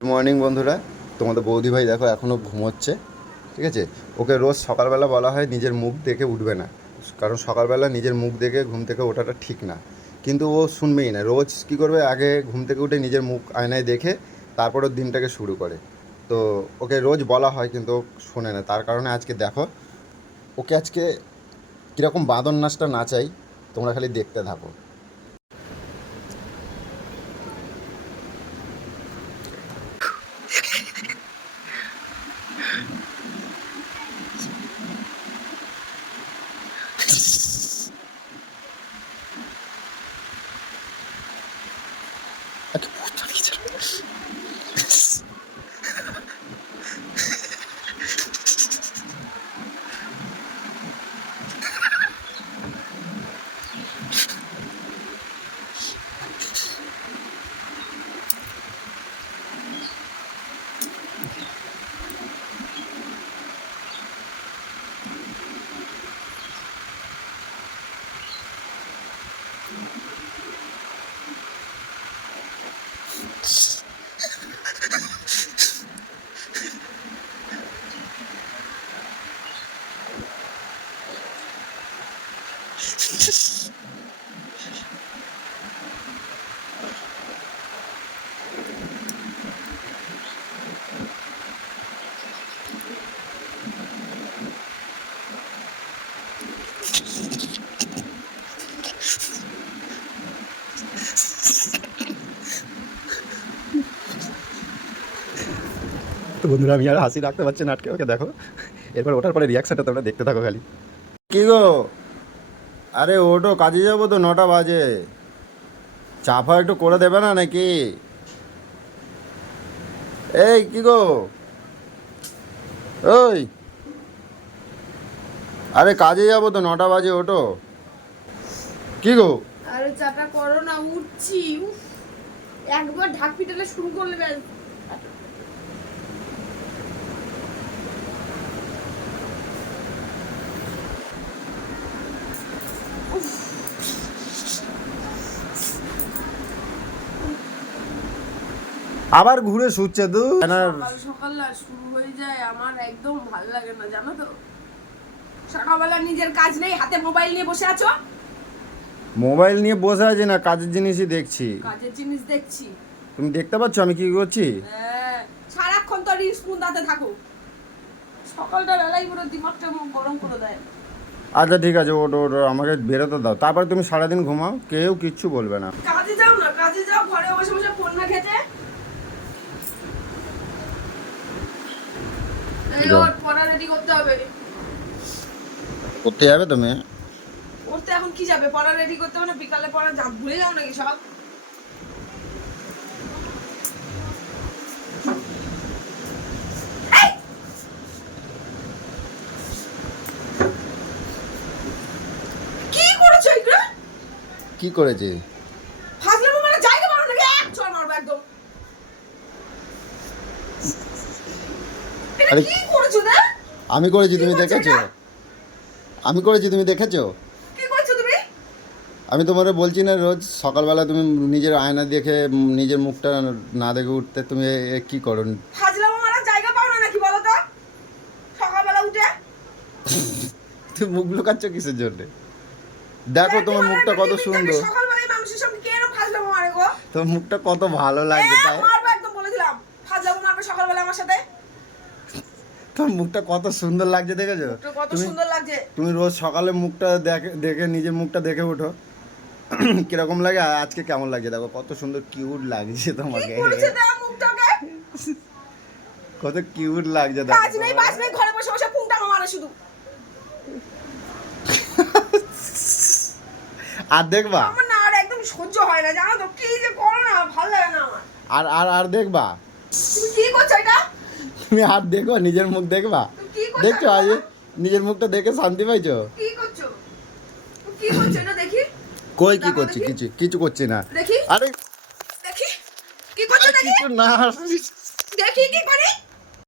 Good morning বন্ধুরা, তোমাদের বৌদি ভাই দেখো এখনও ঘুমোচ্ছে। ঠিক আছে, ওকে রোজ সকালবেলা বলা হয় নিজের মুখ দেখে উঠবে না, কারণ সকালবেলা নিজের মুখ দেখে ঘুম থেকে ওঠাটা ঠিক না। কিন্তু ও শুনবেই না। রোজ কী করবে, আগে ঘুম থেকে উঠে নিজের মুখ আয়নায় দেখে তারপর ওর দিনটাকে শুরু করে। তো ওকে রোজ বলা হয় কিন্তু ও শোনে না। তার কারণে আজকে দেখো ওকে আজকে কীরকম বাঁদর নাচটা নাচাই, তোমরা খালি দেখতে থাকো। তো বন্ধুরা, আমি আর হাসি রাখতে পারছি না, আটকে ওকে দেখো। এরপর ওঠার পরে রিয়াকশনটা তোমরা দেখতে থাকো খালি। কি গো, আরে ওটো, কাজে যাবো তো, 9টা বাজে। চাফা একটু করে দেবে না নাকি? এই কি গো, ওই, আরে কাজে যাবো তো, 9টা বাজে, ওটো। কি গো, আরে চাটা করো না, উঠছি। উফ, একবার ঢাক পিটালে শুরু করলে ব্যাস। আবার ঘুরে শুচ্ছে তো। সকাল সকাল না শুরু হয়ে যায়, আমার একদম ভালো লাগে না, জানো তো। সকালবেলা নিজের কাজ নেই, হাতে মোবাইল নিয়ে বসে আছো। মোবাইল নিয়ে বসে আছি না, কাজের জিনিসই দেখছি। কাজের জিনিস দেখছি? তুমি দেখতে পাচ্ছ আমি কি করছি? হ্যাঁ, সারাক্ষণ তো রিলস মুন্দাতে থাকো। সকালটা বেলায় পুরো দিমাগটা গরম করে দেয়। আচ্ছা ঠিক আছে, ওটো ওটো, আমাকে বেরোতে দাও, তারপরে তুমি সারাদিন ঘুমাও, কেউ কিচ্ছু বলবে না। কাজে যাও না, কাজে যাও, ঘরে বসে বসে ফোন না ঘেটে। এই যাও। ওর পড়া রেডি করতে হবে। করতে যাবে তুমি? পড়তে এখন কি যাবে, পড়া রেডি করতে হবে না? বিকালে পড়া ভুলে যাও নাকি সব? এই! কি করেছো এগুলো? কি করেছি? ফাজলামো মানে জায়গা পাবো নাকি? এক চড় মারবো একদম। এটা আরে কি করেছো না? আমি করেছি, কি তুমি করছো দেখেছো? এটা? আমি করেছি, তুমি দেখেছো? কি করছো তুমি? আমি তোমারে বলছি না, রোজ সকালবেলা তুমি নিজের আয়না দেখে নিজের মুখটা না দেখে উঠতে, তুমি কি করো? ফাজলামো মারার জায়গা পাও না নাকি বলো তো? সকালবেলা উঠে তুমি মুখ লুকাচ্ছ কিসের জন্য? দেখো তোমার মুখটা কত সুন্দর, সকালবেলায় মানুষের সঙ্গে কেন ফাজলামো মারে গো? তোমার মুখটা কত ভালো লাগছে, তাই মারবো একদম, বলে দিলাম। ফাজলামো মারবে সকালবেলা আমার সাথে? তোমার মুখটা কত সুন্দর লাগছে, দেখেছো? মুখটা কত তুমি সুন্দর লাগছে। তুমি রোজ সকালে মুখটা দেখে দেখে নিজের মুখটা দেখে ওঠো, কিরকম লাগে, আর আজকে কেমন লাগছে দেখো, কত সুন্দর কিউট লাগছে কি তোমাকে, করেছে দেখ মুখটাকে? কত কিউট লাগছে দেখো কাজ নেই বাজ নেই, ঘরে বসে বসে পুংটা মারে শুধু। আর দেখবা, আমার না আর একদম সহ্য হয় না, জানো তো। কি যে করো না, ভালো লাগে না আমার। আর আর আর দেখবা, তুমি কি করছো এটা? তুমি আর দেখো, নিজের মুখ দেখবা। তুমি কি করছো? দেখছো আজ নিজের মুখটা দেখে শান্তি পাইছো? কি করছো? তুমি কি করছো এটা দেখি? কই কি দেখো করছি? দেখি। কিছু কিছু করছি না। দেখি আরে দেখি কি করছো আরে দেখি? কিছু না। দেখি কি করি?